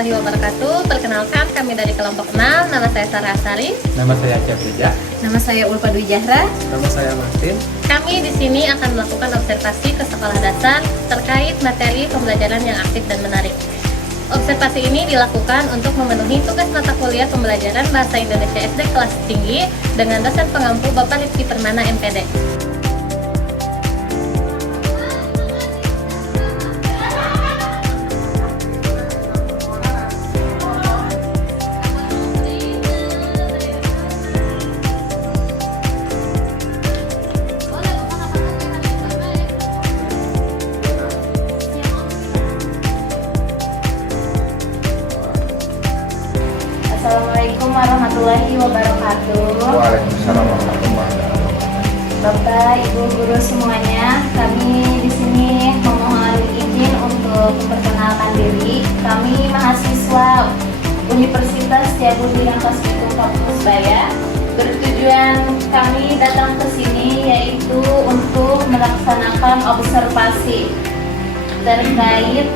warahmatullahi wabarakatuh. Perkenalkan, kami dari kelompok 6. Nama saya Sarah Asari. Nama saya Acep Rija. Nama saya Ulfa Dwi Jahra. Nama saya Martin. Kami di sini akan melakukan observasi ke sekolah dasar terkait materi pembelajaran yang aktif dan menarik. Observasi ini dilakukan untuk memenuhi tugas mata kuliah pembelajaran Bahasa Indonesia SD kelas tinggi dengan dosen pengampu Bapak Lifki Permana MPD. Assalamualaikum warahmatullahi wabarakatuh. Waalaikumsalam warahmatullahi wabarakatuh. Bapak, Ibu, guru semuanya, kami di sini memohon izin untuk memperkenalkan diri. Kami mahasiswa Universitas Setiabudi Rangkas Bitung Surabaya. Bertujuan kami datang ke sini yaitu untuk melaksanakan observasi terkait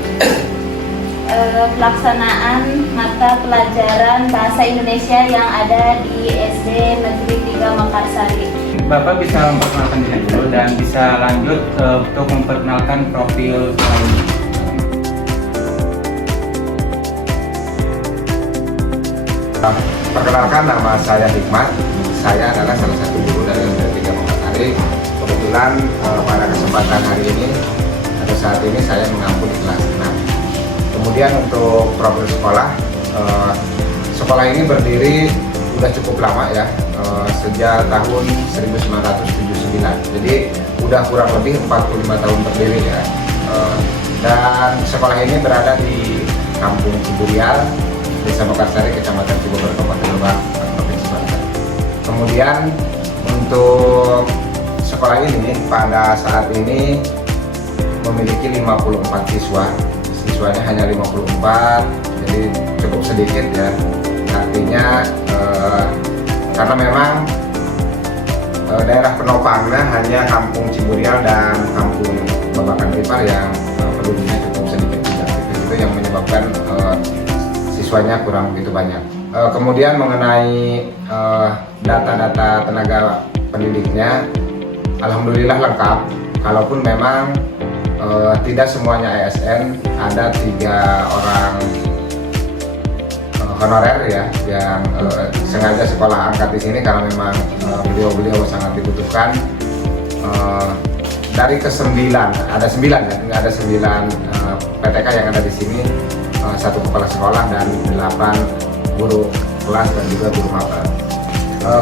pelaksanaan mata pelajaran Bahasa Indonesia yang ada di SD Negeri 3 Mekarsari. Bapak bisa memperkenalkan diri dulu dan bisa lanjut untuk memperkenalkan profil lainnya. Perkenalkan, nama saya Hikmat. Saya adalah salah satu guru dari SD 3 Mekarsari. Kebetulan pada kesempatan hari ini atau saat ini saya mengampu di kelas 6. Kemudian untuk profil sekolah, sekolah ini berdiri sudah cukup lama ya, sejak tahun 1979. Jadi udah kurang lebih 45 tahun berdiri ya. Dan sekolah ini berada di Kampung Ciburial, Desa Mekarsari, Kecamatan Cibubur, Kabupaten Lebak, Provinsi Banten. Kemudian untuk sekolah ini pada saat ini memiliki 54 siswa. Siswanya hanya 54, jadi cukup sedikit ya. Artinya karena memang daerah penopangnya hanya Kampung Ciburial dan Kampung Babakan Ripar yang penduduknya cukup sedikit. Itu yang menyebabkan siswanya kurang begitu banyak. Kemudian mengenai data-data tenaga pendidiknya, alhamdulillah lengkap. Kalaupun memang tidak semuanya ASN, ada 3 orang honorer ya yang sengaja sekolah angkat di sini karena memang beliau sangat dibutuhkan. Dari ke-9 ada 9 ya, ada 9 PTK yang ada di sini, 1 kepala sekolah dan 8 guru kelas dan juga guru maba.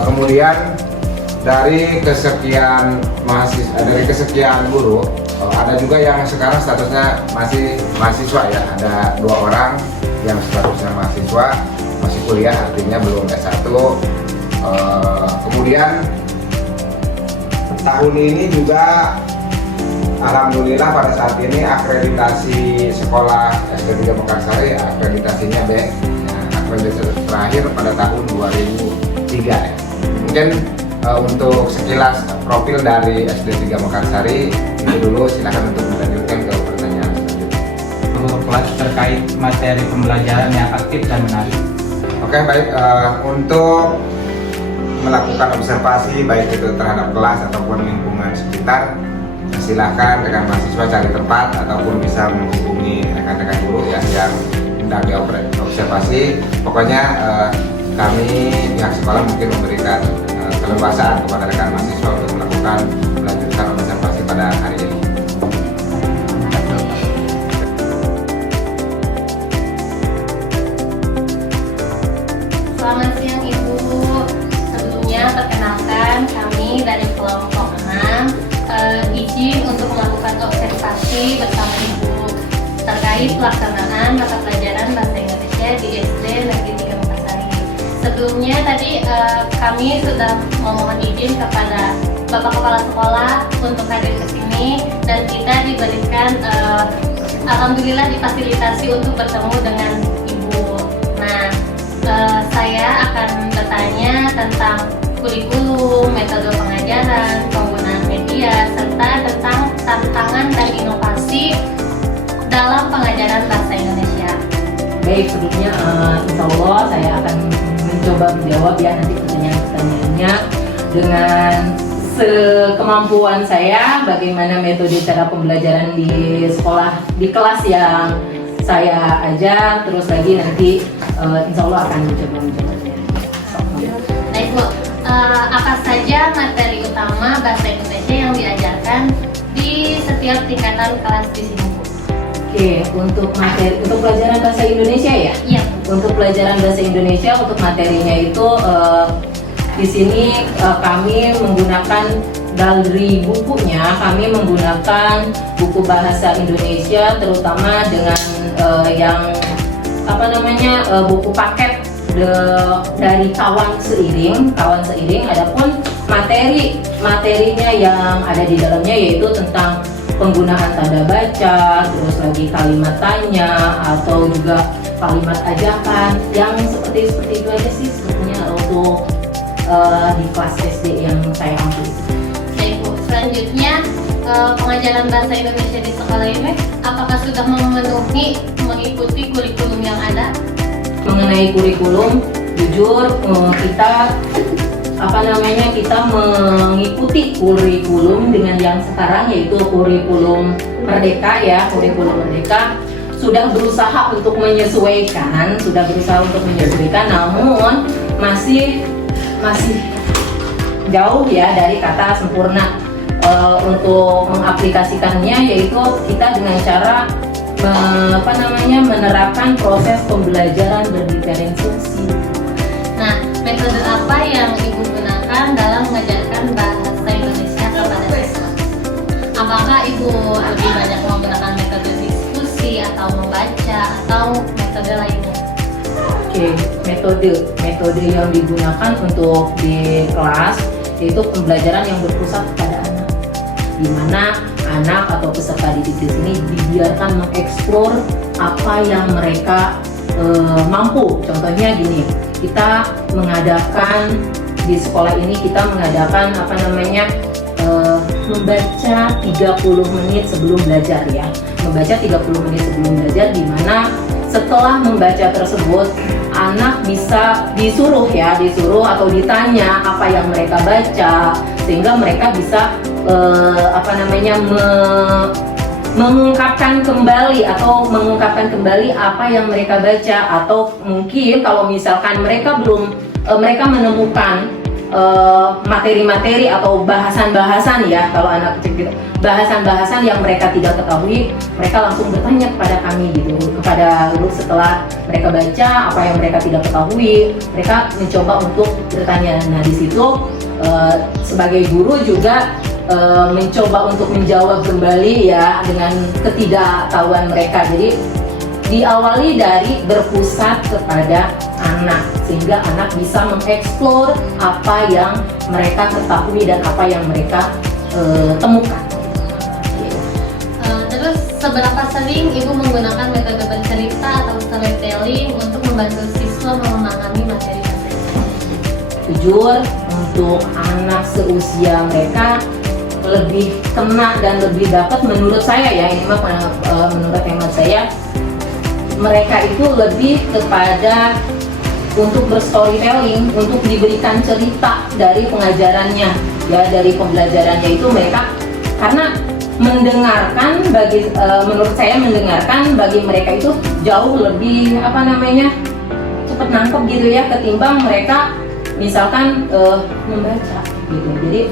Kemudian dari kesekian guru, ada juga yang sekarang statusnya masih mahasiswa ya, ada 2 orang yang statusnya mahasiswa, masih kuliah artinya belum S1. Kemudian tahun ini juga alhamdulillah pada saat ini akreditasi sekolah SD 3 Mekarsari akreditasinya B. Akreditasi terakhir pada tahun 2003 ya. Mungkin untuk sekilas profil dari SD 3 Mekarsari itu dulu, silakan untuk melanjutkan ke pertanyaan selanjutnya. Kelas terkait materi pembelajaran yang aktif dan menarik. Oke, baik, untuk melakukan observasi baik itu terhadap kelas ataupun lingkungan sekitar, silakan rekan mahasiswa cari tempat ataupun bisa menghubungi rekan-rekan guru ya yang hendak diobservasi. Pokoknya kami pihak sekolah mungkin memberikan keleluasaan kepada rekan mahasiswa untuk melanjutkan observasi pada hari ini. Selamat siang Ibu. Sebelumnya perkenalkan, kami dari kelompok 6 izin untuk melakukan observasi bersama Ibu terkait pelaksanaan mata pelajaran Bahasa Indonesia di SD Negeri 3 Mekarsari. Sebelumnya tadi kami sudah memohon izin kepada Bapak Kepala Sekolah untuk hadir ke sini dan kita diberikan alhamdulillah difasilitasi untuk bertemu dengan Ibu. Nah, saya akan bertanya tentang kurikulum, metode pengajaran, penggunaan media, serta tentang tantangan dan inovasi dalam pengajaran bahasa Indonesia. B. Baik, sebelumnya insya Allah saya akan mencoba menjawab ya nanti pertanyaan-pertanyaannya dengan sekemampuan saya, bagaimana metode cara pembelajaran di sekolah, di kelas yang saya ajar, terus lagi nanti insya Allah akan mencoba menjawabnya. Baik Bu, apa saja materi utama bahasa Indonesia yang diajarkan di setiap tingkatan kelas di sini Bu? Oke, untuk pelajaran bahasa Indonesia ya? Iya. Untuk pelajaran bahasa Indonesia, untuk materinya itu di sini kami menggunakan dari bukunya, kami menggunakan buku bahasa Indonesia, terutama dengan yang buku paket dari kawan seiring. Adapun materinya yang ada di dalamnya yaitu tentang penggunaan tanda baca, terus lagi kalimat tanya atau juga kalimat ajakan yang seperti itu aja sih sebetulnya untuk di kelas SD yang saya ambil. Baik Bu, selanjutnya pengajaran bahasa Indonesia di sekolah ini apakah sudah mengikuti kurikulum yang ada? Mengenai kurikulum, jujur kita mengikuti kurikulum dengan yang sekarang yaitu kurikulum Merdeka ya, kurikulum Merdeka sudah berusaha untuk menyesuaikan, namun masih jauh ya dari kata sempurna. Untuk mengaplikasikannya yaitu kita dengan cara menerapkan proses pembelajaran berdiferensiasi. Nah, metode apa yang Ibu gunakan dalam mengajarkan bahasa Indonesia kepada siswa? Apakah Ibu lebih banyak menggunakan metode diskusi atau membaca atau metode lainnya? Oke, metode yang digunakan untuk di kelas yaitu pembelajaran yang berpusat pada anak, di mana anak atau peserta didik di sini dibiarkan mengeksplor apa yang mereka mampu. Contohnya gini, kita mengadakan di sekolah ini membaca 30 menit sebelum belajar ya. Membaca 30 menit sebelum belajar, di mana setelah membaca tersebut anak bisa disuruh atau ditanya apa yang mereka baca, sehingga mereka bisa mengungkapkan kembali apa yang mereka baca, atau mungkin kalau misalkan mereka menemukan materi-materi atau bahasan-bahasan ya, kalau anak kecil gitu, bahasan-bahasan yang mereka tidak ketahui, mereka langsung bertanya kepada kami gitu, kepada guru. Setelah mereka baca apa yang mereka tidak ketahui, mereka mencoba untuk bertanya. Nah, di situ sebagai guru juga mencoba untuk menjawab kembali ya dengan ketidaktahuan mereka. Jadi diawali dari berpusat kepada anak, sehingga anak bisa mengeksplor apa yang mereka ketahui dan apa yang mereka temukan. Terus seberapa sering Ibu menggunakan metode bercerita atau storytelling untuk membantu siswa memahami materi-materi? Jujur, untuk anak seusia mereka lebih kena dan lebih dapat, menurut saya ya, ini mah menurut hemat saya, mereka itu lebih kepada untuk berstorytelling, untuk diberikan cerita dari pengajarannya ya, dari pembelajarannya itu mereka, karena mendengarkan menurut saya mendengarkan bagi mereka itu jauh lebih cepat nangkep gitu ya, ketimbang mereka misalkan membaca gitu. Jadi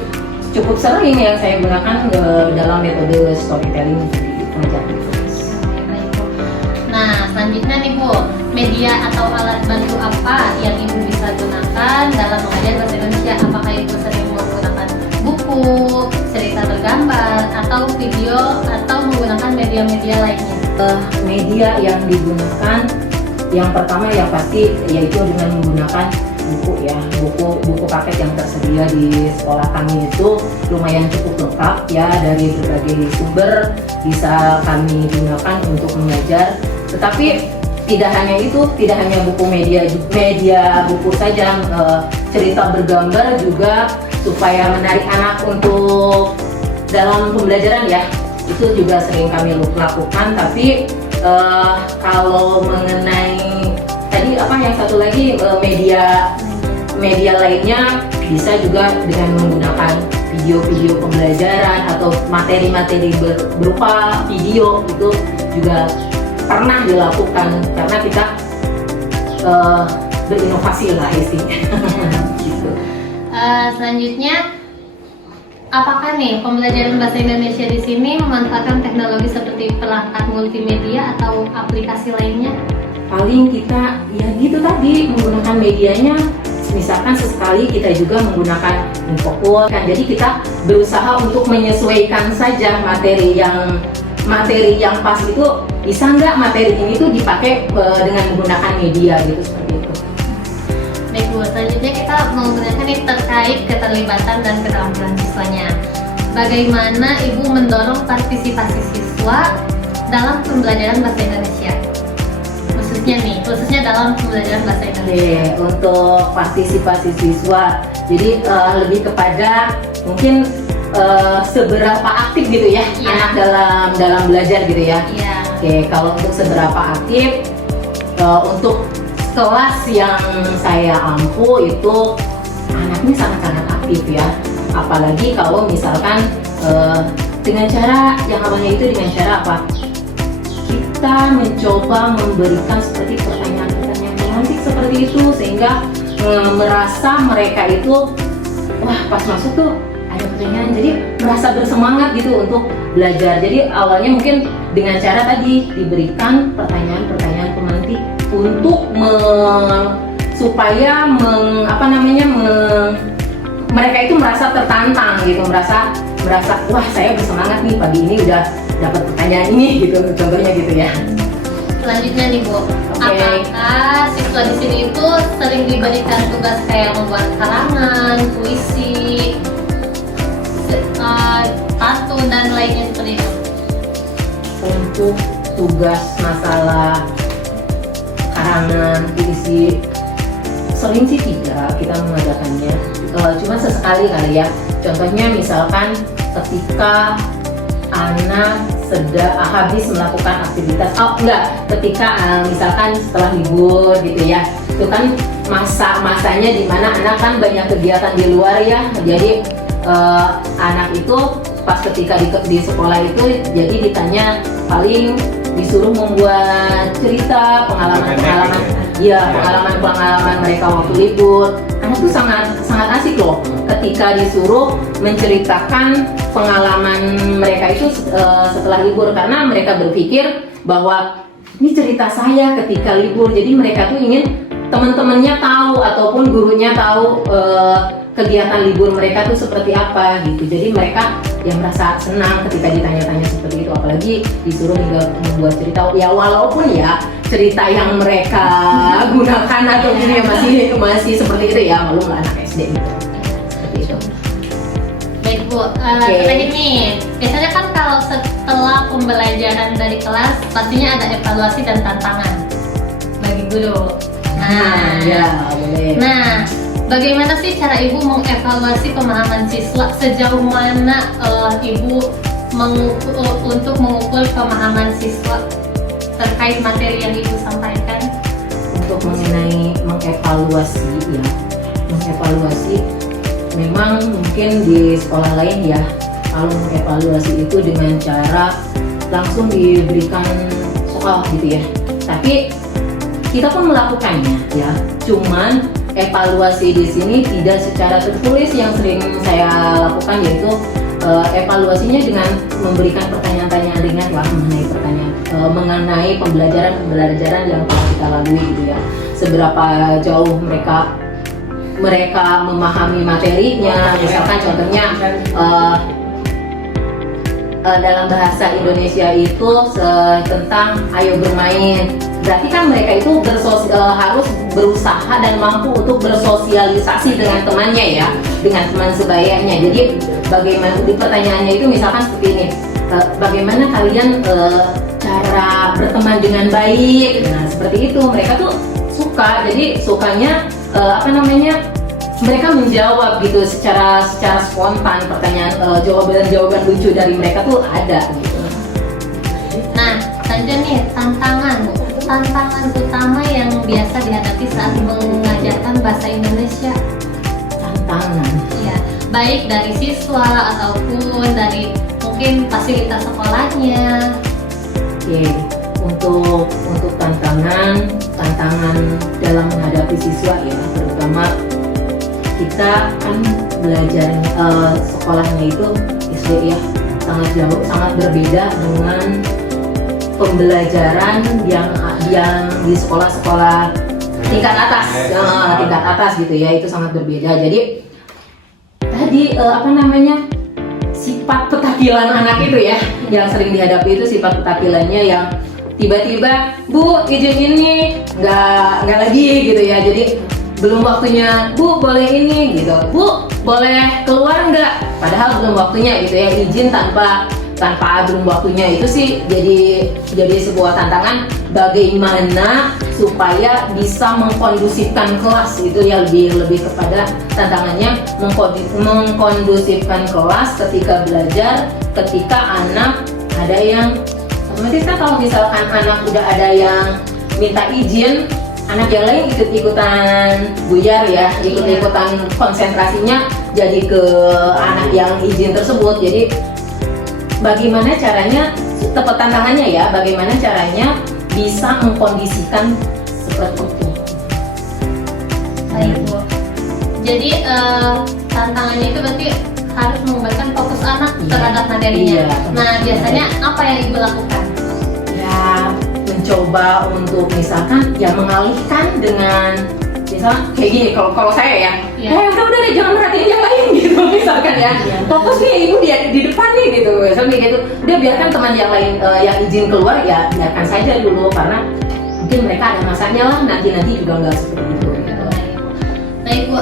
cukup sering yang saya gunakan dalam metode storytelling di pengajaran. Nah, selanjutnya nih Bu, media atau alat bantu apa yang Ibu bisa gunakan dalam mengajar bahasa Indonesia? Apakah Ibu sering menggunakan buku, cerita bergambar, atau video, atau menggunakan media-media lainnya? Media yang digunakan, yang pertama yang pasti yaitu dengan menggunakan buku ya, buku paket yang tersedia di sekolah kami itu lumayan cukup lengkap ya, dari berbagai sumber bisa kami gunakan untuk mengajar. Tetapi tidak hanya buku media buku saja, cerita bergambar juga supaya menarik anak untuk dalam pembelajaran ya, itu juga sering kami lakukan. Tapi kalau mengenai yang satu lagi media lainnya bisa juga dengan menggunakan video-video pembelajaran atau materi-materi berupa video itu juga pernah dilakukan karena kita berinovasi lah istilahnya. Gitu. Selanjutnya, apakah nih pembelajaran bahasa Indonesia di sini memanfaatkan teknologi seperti perangkat multimedia atau aplikasi lainnya? Paling kita ya gitu tadi menggunakan medianya, misalkan sesekali kita juga menggunakan infocode kan, jadi kita berusaha untuk menyesuaikan saja materi yang pas itu, bisa nggak materi ini tuh dipakai dengan menggunakan media gitu, seperti itu. Baik Bu, selanjutnya kita menggunakan nih terkait keterlibatan dan keterampilan siswanya. Bagaimana Ibu mendorong partisipasi siswa dalam pembelajaran bahasa Indonesia? Khususnya dalam pembelajaran bahasa Indonesia. Untuk partisipasi siswa, jadi lebih kepada mungkin seberapa aktif gitu ya, anak dalam belajar gitu ya. Oke, kalau untuk seberapa aktif, untuk kelas yang saya ampu itu anaknya sangat-sangat aktif ya. Apalagi kalau misalkan dengan cara yang awalnya itu dengan cara apa? Kita mencoba memberikan seperti pertanyaan-pertanyaan romantis seperti itu, sehingga merasa mereka itu wah pas masuk tuh ada pertanyaan, jadi merasa bersemangat gitu untuk belajar. Jadi awalnya mungkin dengan cara tadi diberikan pertanyaan-pertanyaan pemantik untuk supaya mereka itu merasa tertantang gitu, merasa wah saya bersemangat nih pagi ini udah dapat pertanyaan ini gitu, contohnya gitu ya. Selanjutnya nih Bu, apakah siswa di sini itu sering diberikan tugas kayak membuat karangan, puisi, tato dan lainnya seperti itu? Untuk tugas masalah karangan, puisi, sering sih tidak kita mengadakannya, cuma sesekali kali ya. Contohnya misalkan ketika anak habis melakukan aktivitas, ketika misalkan setelah libur gitu ya, itu kan masanya dimana anak kan banyak kegiatan di luar ya, jadi anak itu pas ketika di sekolah itu jadi ditanya, paling disuruh membuat cerita pengalaman mereka waktu libur. Anak tuh sangat asik loh ketika disuruh menceritakan pengalaman mereka itu setelah libur, karena mereka berpikir bahwa ini cerita saya ketika libur, jadi mereka tuh ingin teman-temannya tahu ataupun gurunya tahu kegiatan libur mereka tuh seperti apa gitu. Jadi mereka yang merasa senang ketika ditanya-tanya seperti itu, apalagi disuruh juga membuat cerita ya, walaupun ya cerita yang mereka gunakan atau gitu ya masih seperti itu ya, maklum lah anak SD gitu. Seperti itu. Baik Bu, terakhir nih, biasanya kan kalau setelah pembelajaran dari kelas pastinya ada evaluasi dan tantangan bagi guru. Boleh. Nah, bagaimana sih cara Ibu mengevaluasi pemahaman siswa? Sejauh mana Ibu untuk mengukur pemahaman siswa terkait materi yang Ibu sampaikan? Untuk mengenai mengevaluasi ya, memang mungkin di sekolah lain ya, kalau mengevaluasi itu dengan cara langsung diberikan soal gitu ya. Tapi kita pun melakukannya ya, cuman evaluasi di sini tidak secara tertulis. Yang sering saya lakukan yaitu evaluasinya dengan memberikan pertanyaan-pertanyaan ringan lah mengenai pembelajaran yang telah kita lalui gitu ya. Seberapa jauh mereka memahami materinya. Misalkan contohnya dalam bahasa Indonesia itu tentang ayo bermain. Berarti kan mereka itu harus berusaha dan mampu untuk bersosialisasi dengan temannya ya, dengan teman sebayanya. Jadi bagaimana pertanyaannya itu misalkan seperti ini, bagaimana kalian cara berteman dengan baik? Nah seperti itu, mereka tuh suka. Jadi sukanya mereka menjawab gitu secara spontan pertanyaan, jawaban lucu dari mereka tuh ada gitu. Nah, selanjutnya nih tantangan Bu. tantangan utama yang biasa dihadapi saat mengajarkan bahasa Indonesia? Tantangan. Ya, baik dari siswa ataupun dari mungkin fasilitas sekolahnya. Oke, untuk tantangan dalam menghadapi siswa ya, terutama kita kan belajar sekolahnya itu SD ya, sangat jauh, sangat berbeda dengan pembelajaran yang di sekolah-sekolah tingkat atas gitu ya, itu sangat berbeda. Jadi tadi sifat petakilan anak itu ya, yang sering dihadapi itu sifat petakilannya yang tiba-tiba, Bu izin ini nggak lagi gitu ya, jadi belum waktunya, Bu boleh ini gitu, Bu boleh keluar nggak, padahal belum waktunya gitu ya, izin tanpa belum waktunya. Itu sih jadi sebuah tantangan bagaimana supaya bisa mengkondusifkan kelas, itu ya, lebih kepada tantangannya mengkondusifkan kelas ketika belajar, ketika anak ada yang otomatis kan, kalau misalkan anak udah ada yang minta izin, anak yang lain ikut-ikutan buyar ya, ikut-ikutan konsentrasinya jadi ke anak yang izin tersebut. Jadi bagaimana caranya, tepat tantangannya ya, bagaimana caranya bisa mengkondisikan seperti itu. Baik, Bu. Jadi tantangannya itu berarti harus mengembalikan fokus anak terhadap materinya. Iya. Nah, biasanya apa yang Ibu lakukan? Ya, mencoba untuk misalkan ya mengalihkan dengan misalnya kayak gini, kalau saya ya, udah deh, jangan perhatiin yang lain gitu misalkan ya, fokus nih Ibu di depan nih gitu, misalnya gitu, udah biarkan teman yang lain yang izin keluar ya, biarkan saja dulu, karena mungkin mereka ada masanya lah, nanti juga nggak seperti itu gitu. Nah Ibu,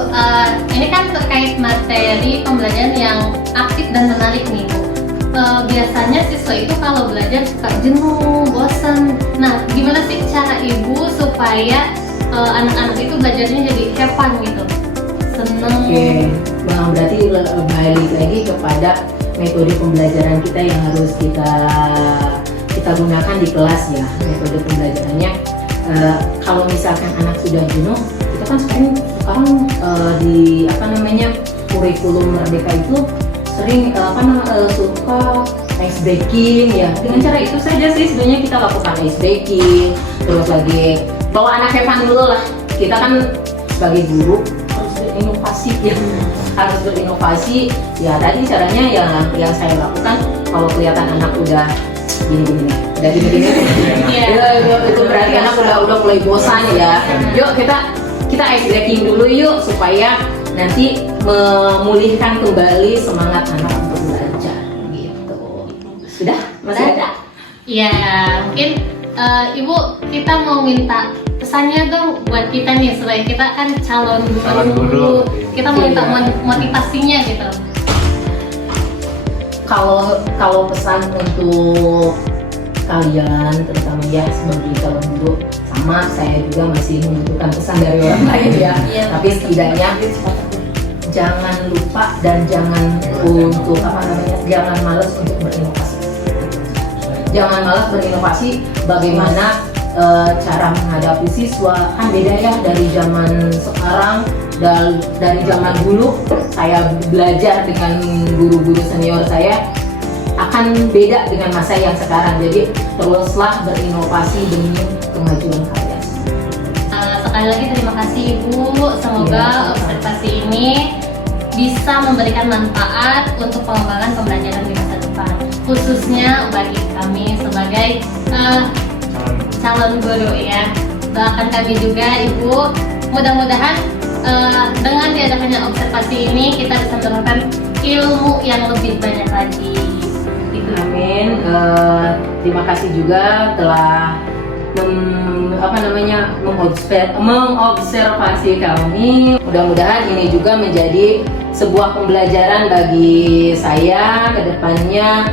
ini kan terkait materi pembelajaran yang aktif dan menarik nih Bu. Biasanya siswa itu kalau belajar suka jenuh, bosan. Nah, gimana sih cara Ibu supaya anak-anak itu belajarnya jadi have fun gitu, seneng? Oke, nah berarti balik lagi kepada metode pembelajaran kita yang harus kita gunakan di kelas ya. Metode pembelajarannya, kalau misalkan anak sudah jenuh, kita kan sekarang di kurikulum Merdeka itu sering suka ice breaking ya. Dengan cara itu saja sih sebenarnya kita lakukan ice breaking, terus lagi bawa anak have fun dulu lah. Kita kan sebagai guru harus berinovasi ya, harus berinovasi ya. Tadi caranya yang saya lakukan, kalau kelihatan anak udah gini itu berarti anak udah mulai bosan ya. Yuk kita ice breaking dulu yuk, supaya nanti memulihkan kembali semangat anak untuk belajar gitu. Sudah masih ada? Ya, mungkin Ibu, kita mau minta pesannya dong buat kita nih, selain kita kan calon guru, kita mau minta motivasinya gitu. Kalau pesan untuk kalian, terutama ya sebagai calon guru, sama saya juga masih membutuhkan pesan dari orang lain ya. Tapi setidaknya jangan lupa dan jangan malas untuk berinovasi. Jangan malas berinovasi. Bagaimana cara menghadapi siswa, kan beda ya dari zaman sekarang dan dari zaman dulu. Saya belajar dengan guru-guru senior saya akan beda dengan masa yang sekarang. Jadi teruslah berinovasi demi kemajuan kalian. Sekali lagi terima kasih Ibu, semoga observasi ini bisa memberikan manfaat untuk pengembangan pembelajaran di masa depan, khususnya bagi kami sebagai calon guru ya. Doakan kami juga Ibu, mudah-mudahan dengan diadakannya observasi ini kita bisa mendapatkan ilmu yang lebih banyak lagi. Amin. Terima kasih juga telah mengobservasi kami. Mudah-mudahan ini juga menjadi sebuah pembelajaran bagi saya ke depannya,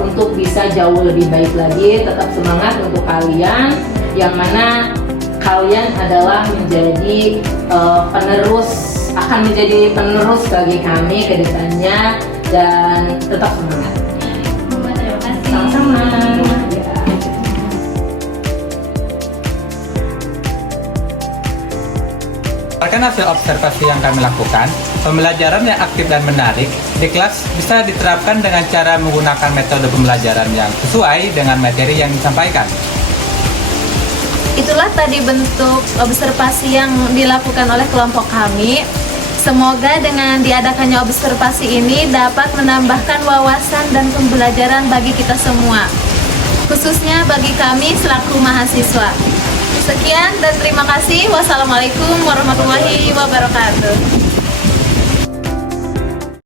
untuk bisa jauh lebih baik lagi. Tetap semangat untuk kalian, yang mana kalian adalah menjadi akan menjadi penerus bagi kami ke depannya, dan tetap semangat. Terima kasih. Sama-sama. Berdasarkan hasil observasi yang kami lakukan, pembelajaran yang aktif dan menarik di kelas bisa diterapkan dengan cara menggunakan metode pembelajaran yang sesuai dengan materi yang disampaikan. Itulah tadi bentuk observasi yang dilakukan oleh kelompok kami. Semoga dengan diadakannya observasi ini dapat menambahkan wawasan dan pembelajaran bagi kita semua, khususnya bagi kami selaku mahasiswa. Sekian dan terima kasih. Wassalamualaikum warahmatullahi wabarakatuh.